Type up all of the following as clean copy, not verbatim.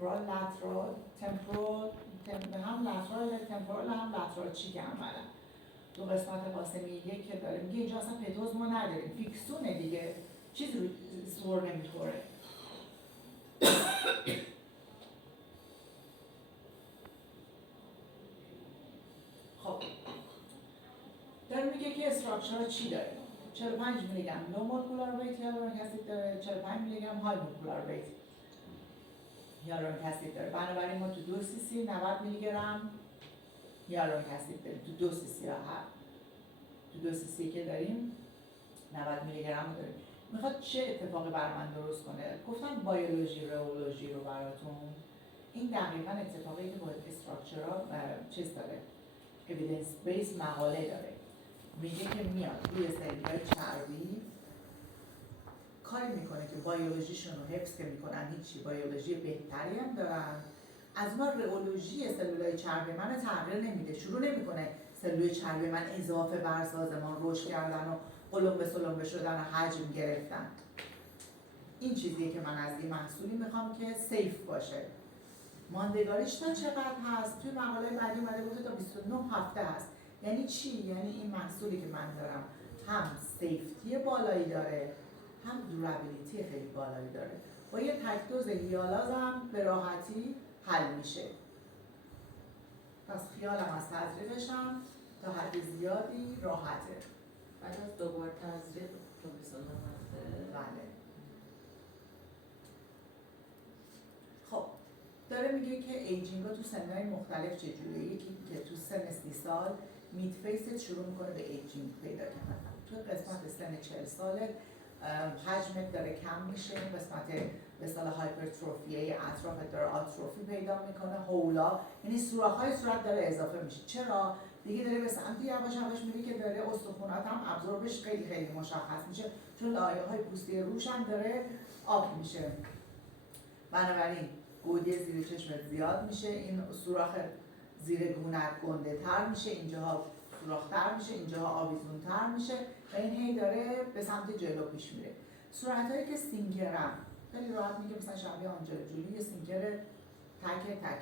تمپورال لترال هم لترال تمپورال هم لترال چیک عملا دو قسمت قاسمی یک که داره میگه اینجا اصلا پتوز ما نداریم فیکسونه دیگه چیزی رو سور نمیخوره. خب داره میگه که استراکچر چی داره 45 میلی گرم لو مولکولار ویت هیالورونیک اسید داره 45 میلی گرم های مولکولار ویت هیالورونیک اسید داره بنابراین ما تو 2 سی سی 90 میلی گرم هیالورونیک اسید داریم تو 2 سی سی تو 2 سی سی که داریم 90 میلی گرم داریم. میخواد چه اتفاقی برای من درست کنه؟ گفتم بیولوژی رئولوژی رو براتون این دقیقاً اتفاقی که با استراکچرها چیز داره اویدنس بیس مقاله داره میگه که میاد روی سلول‌های چربی کاری میکنه که بیولوژیشون رو حفظ که میکنن هیچی بیولوژی بهتری هم دارن از ما رئولوژی سلول‌های چربی من تغییر نمیده شروع نمیکنه سلول چربی من اضافه بر سازمان رشد کردن و قلمبه سلمبه شدن و حجم گرفتن. این چیزیه که من از این محصولی میخوام که سیف باشه. ماندگاریش تا چقدر هست؟ توی مقاله بعدی اومده گفته تا 29 هفته هست. یعنی چی؟ یعنی این محصولی که من دارم هم سیفتی بالایی داره هم دورابیلیتی خیلی بالایی داره. با یه تک دوز هیالاز هم به راحتی حل میشه. پس خیالم از تزریقشم تا حد زیادی راحته. بعد از دوبار تزریق تا 29 هفته. بله. خب داره میگه که ایجینگ ها تو سنهای مختلف چجوریه. یکی که تو سن 30 سال مید فیست شروع میکنه به ایجینگ پیدا کردن. تو قسمت سن 40 ساله حجمت داره کم میشه. قسمت به اصطلاح هایپرتروفی اطرافت داره آتروفی پیدا میکنه. هولا یعنی سوراخ‌های صورت داره اضافه میشه. چرا؟ دیگه داره به سمت یواش یواش میره که داره استخونات هم ابزوربش خیلی خیلی مشخص میشه چون لایه‌های پوستی روش هم داره آب میشه. بنابراین گودی زیر چشمت زیاد میشه این سوراخ زیر گونه‌ت گنده تر میشه اینجاها سوراخ‌تر میشه اینجاها آویزون‌تر میشه و این هی داره به سمت جلو پیش میره. صورتایی که سینکرن خیلی راحت میگه مثلا شبیه آنجل جولی یه سینکر تکه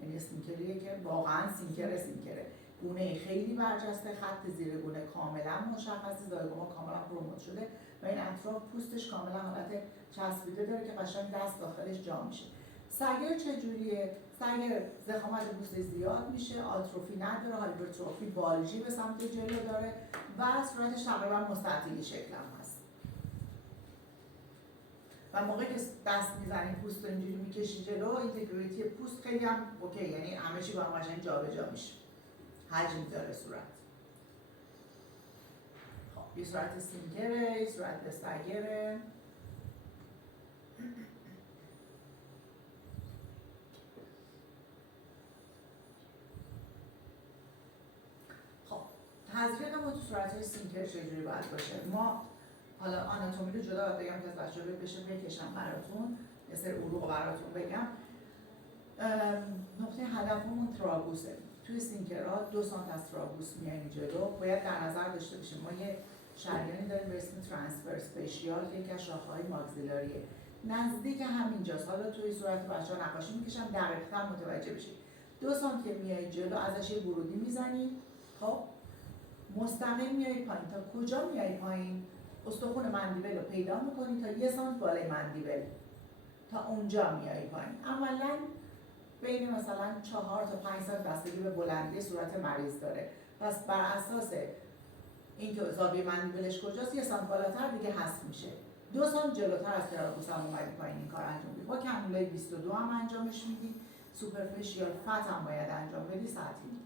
یعنی سینکریه که واقعا سینکره گونه خیلی برجسته خط زیر گونه کاملا مشخصه زایگوما کاملا پروموت شده و این اطراف پوستش کاملا حالت چسبیده داره که قشنگ دست داخلش جا میشه. سگر چجوریه؟ سگر ضخامت پوست زیاد میشه، آتروفی نداره، هایپرتروفی بالژی به سمت جلو داره و صورتش تقریبا مستطیلی شکل هم هست. و موقعی که دست میزنی پوست رو اینجوری میکشی جلو اینتگریتی پوست خیلی هم اوکی یعنی همه چی با هم قشنگ جابجا میشه. حجم داره صورت. خب یه صورت سینکره، یه صورت دستگره. خب تزریق ما تو صورت‌های سینکر چجوری باید باشه؟ ما حالا آناتومی رو جدا بگم که از بچه‌ها بشه بکشم براتون یه سری عروق براتون بگم. نقطه هدفمون تراگوسه. توی سینکرها 2 سانت از تراگوس میایم جلو. باید در نظر داشته باشیم ما یه شریانی داریم به اسم ترانسفرس فیشیال که یکی از شاخه‌های ماکسیلاریه. نزدیک همینجاست. حالا توی صورت بچه‌ها نقاشی میکشم دقیق‌تر متوجه بشید. 2 سانت که میای جلو ازش یه ورودی میزنی. خب مستقیم میای پایین. تا کجا میای پایین؟ استخون مندیبل رو پیدا میکنی تا 1 سانت بالای مندیبل. تا اونجا میای پایین. عملاً بین مثلا 4 تا 5 سانت بستگی به بلندی صورت مریض داره. پس بر اساس اینکه زاویه مندیبلش کجاست 1 سانت بالاتر دیگه حذف میشه. 2 سانت جلوتر از تراگوس هم اومدی پایین این کار انجام بدی. با کانولای 22 هم انجامش میدی. سوپرفیشیال فت هم باید انجام بدی سطحی.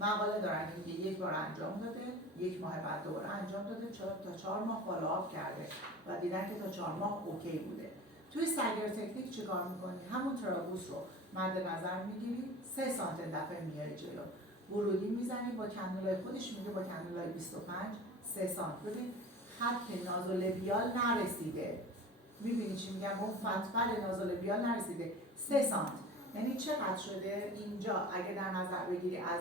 مقاله دارن که 1 بار انجام داده، 1 ماه بعد دوباره انجام داده، تا 4 ماه فالوآپ کرده و دیدن که تا 4 ماه اوکی بوده. توی سگر تکنیک چیکار میکنی؟ همون تراگوس رو مد نظر میگیری 3 سانت دفعه میای جلو ورودی میزنی با کانولای خودش میگه با کانولای 25 3 سانت. ببین خط نازولبیال نرسیده. میبینی چی میگم؟ اون فتفل نازولبیال نرسیده 3 سانت. یعنی چقدر شده اینجا اگه در نظر بگیری از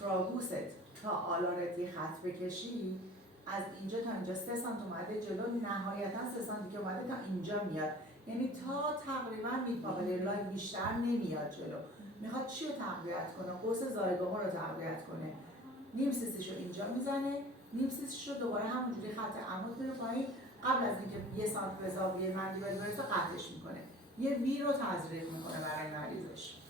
تراگوست تا آلارت یه خط بکشی از اینجا تا اینجا 3 سانت اومده جلو نهایتا 3 سانتی که اومده تا اینجا میاد. یعنی تا تقریبا میدپاپلر لاین بیشتر نمیاد جلو. میخواد چی رو تقویت کنه؟ قوس زایگاما رو تقویت کنه. نیم سیسیش رو اینجا میزنه، نیم سیسیش رو دوباره همونجوری خط عمود میره پایین، قبل از اینکه 1 سانتی به زاویه مندیبل برسه قطعش میکنه. یه وی رو تزریق میکنه برای مریضش.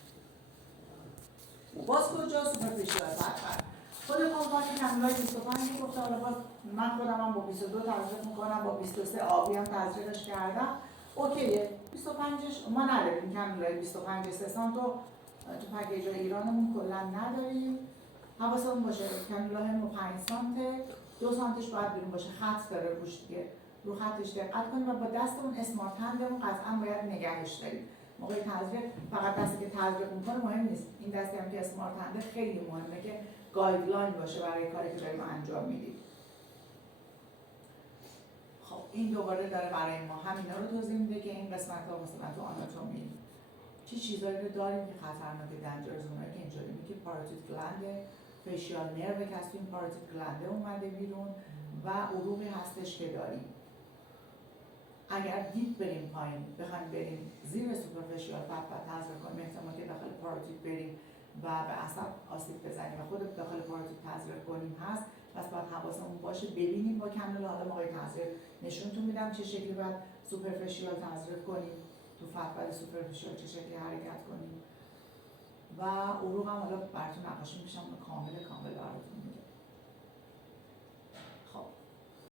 باز کجا سوپرفیشیال فقط خود کمپانی کانولای 25 گفته، حالا باز من خودم هم با 22 تزریق میکنم، با 23 آبی هم تزریقش کردم. اوکیه 25ش ما نداریم، کانولای 25 3 سانتو تو پکیج ایرانمون کلا نداریم. حواسمون باشه کانولای ما 5 سانته، 2 سانتش باید بیرون باشه، خط داره روش دیگه، رو خطش دقت کنیم و با دستمون اسمارت هندمون قطعا باید نگهش داریم. موقع تزریق فقط دستی که تزریق میکنه مهم نیست، این دستی هم که اسمارت هنده خیلی مهمه که گایدلاین باشه برای کاری که داریم انجام میدیم. خب این دوباره داره برای ما همینا رو توضیح میده که این قسمت ها مثلا تو آناتومی چه چیزایی رو داریم که خطرناک دنجرز اونایی که اینجوری میگه پاروتید گلند، فیشیال نرو که از این پاروتید گلند اومده بیرون و عروقی هستش که داریم. اگر دیپ بریم پایین، بخوایم بریم زیر سوپرفیشیال فقط تزریق کنیم، احتمال که داخل پاروتید بریم و به عصب آسیب بزنیم و خود داخل پاروتید تزریق کنیم هست. پس باید حواسمون باشه ببینیم با کانولا. حالا موقع تزریق نشونتون میدم چه شکلی باید سوپرفیشیال تزریق کنیم، تو فتوای سوپرفیشیال چه شکلی حرکت کنیم و عروق هم حالا براتون نقاشی میشم کامل براتون میگم.